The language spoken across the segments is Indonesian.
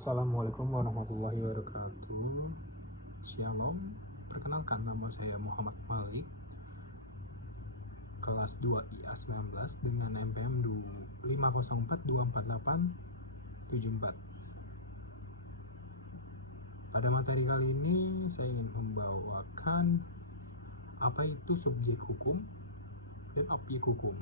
Assalamualaikum warahmatullahi wabarakatuh. Shalom. Perkenalkan, nama saya Muhammad Malik, kelas 2 IA 19 dengan NPM 504248744. Pada materi kali ini saya ingin membawakan apa itu subjek hukum dan objek hukum.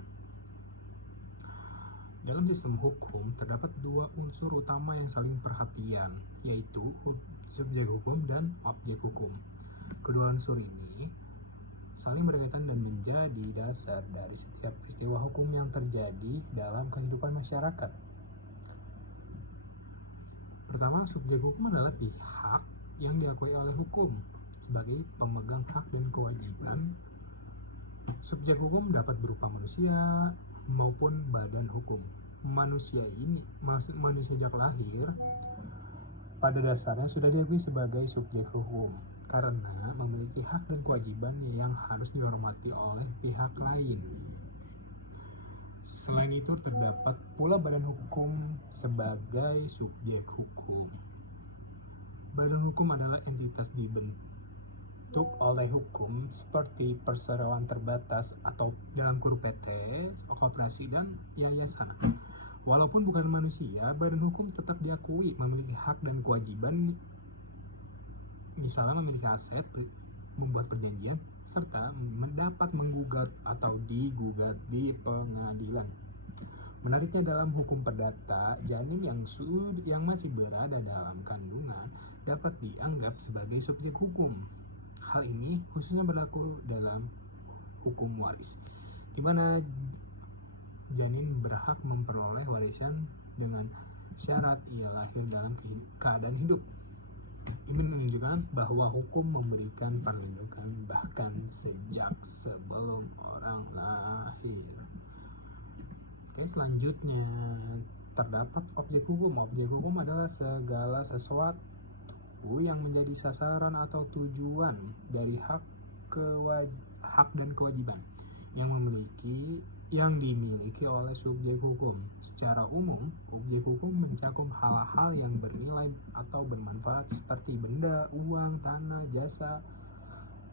Dalam sistem hukum terdapat dua unsur utama yang saling perhatian, yaitu subjek hukum dan objek hukum. Kedua unsur ini saling berkaitan dan menjadi dasar dari setiap peristiwa hukum yang terjadi dalam kehidupan masyarakat. Pertama, subjek hukum adalah pihak yang diakui oleh hukum sebagai pemegang hak dan kewajiban. Subjek hukum dapat berupa manusia maupun badan hukum. Manusia sejak lahir pada dasarnya sudah diakui sebagai subjek hukum karena memiliki hak dan kewajiban yang harus dihormati oleh pihak lain. Selain itu terdapat pula badan hukum sebagai subjek hukum. Badan hukum adalah entitas dibentuk oleh hukum seperti perseroan terbatas atau dalam kurung PT, koperasi, dan yayasan. Walaupun bukan manusia, badan hukum tetap diakui memiliki hak dan kewajiban, misalnya memiliki aset, membuat perjanjian, serta mendapat menggugat atau digugat di pengadilan. Menariknya, dalam hukum perdata, janin yang masih berada dalam kandungan dapat dianggap sebagai subjek hukum. Hal ini khususnya berlaku dalam hukum waris, di mana janin berhak memperoleh warisan dengan syarat ia lahir dalam keadaan hidup. Ini menunjukkan bahwa hukum memberikan perlindungan bahkan sejak sebelum orang lahir. Oke, selanjutnya terdapat objek hukum. Objek hukum adalah segala sesuatu yang menjadi sasaran atau tujuan dari hak dan kewajiban yang dimiliki oleh subjek hukum. Secara umum, objek hukum mencakup hal-hal yang bernilai atau bermanfaat seperti benda, uang, tanah, jasa,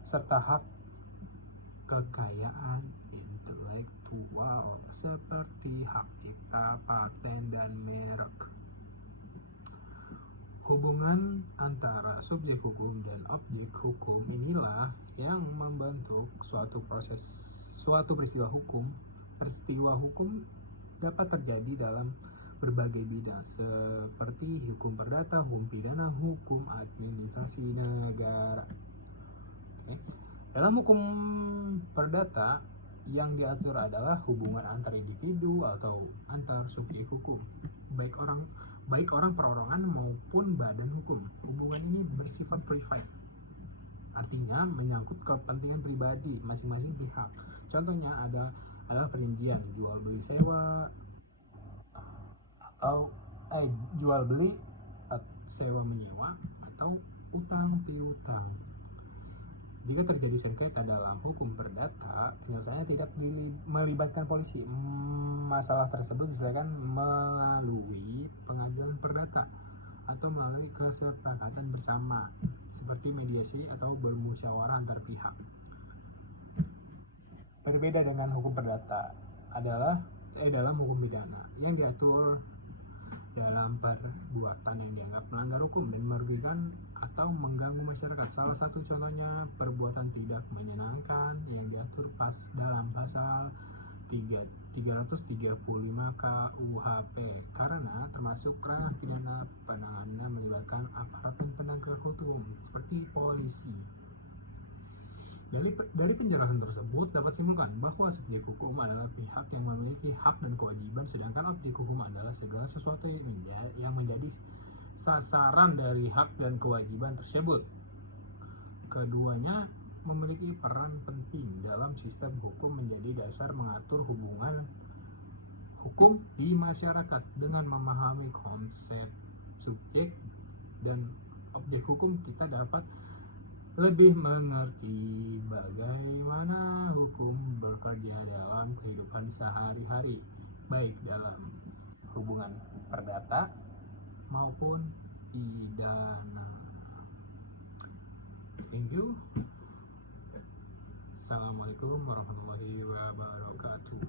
serta hak kekayaan intelektual seperti hak cipta, paten, dan merek. Hubungan antara subjek hukum dan objek hukum inilah yang membentuk suatu peristiwa hukum. Peristiwa hukum dapat terjadi dalam berbagai bidang seperti hukum perdata, hukum pidana, hukum administrasi negara. Dalam hukum perdata yang diatur adalah hubungan antar individu atau antar subjek hukum, baik orang perorangan maupun badan hukum. Hubungan ini bersifat privat, artinya menyangkut kepentingan pribadi masing-masing pihak. Contohnya adalah perjanjian jual beli sewa atau jual beli, sewa menyewa, atau utang piutang. Jika terjadi sengketa dalam hukum perdata, penyelesaiannya tidak melibatkan polisi. Masalah tersebut diselesaikan melalui pengadilan perdata atau melalui kesepakatan bersama seperti mediasi atau bermusyawarah antar pihak. Berbeda dengan hukum perdata adalah dalam hukum pidana yang diatur dalam perbuatan yang dianggap melanggar hukum dan merugikan atau mengganggu masyarakat. Salah satu contohnya perbuatan tidak menyenangkan yang diatur dalam pasal 335 KUHP karena termasuk ranah pidana penanganannya melibatkan aparat dan penegak hukum seperti polisi. Dari penjelasan tersebut dapat simpulkan bahwa subjek hukum adalah pihak yang memiliki hak dan kewajiban, sedangkan objek hukum adalah segala sesuatu yang menjadi sasaran dari hak dan kewajiban tersebut. Keduanya memiliki peran penting dalam sistem hukum menjadi dasar mengatur hubungan hukum di masyarakat. Dengan memahami konsep subjek dan objek hukum, kita dapat lebih mengerti bagaimana hukum bekerja dalam kehidupan sehari-hari, baik dalam hubungan perdata maupun pidana. Thank you. Assalamualaikum warahmatullahi wabarakatuh.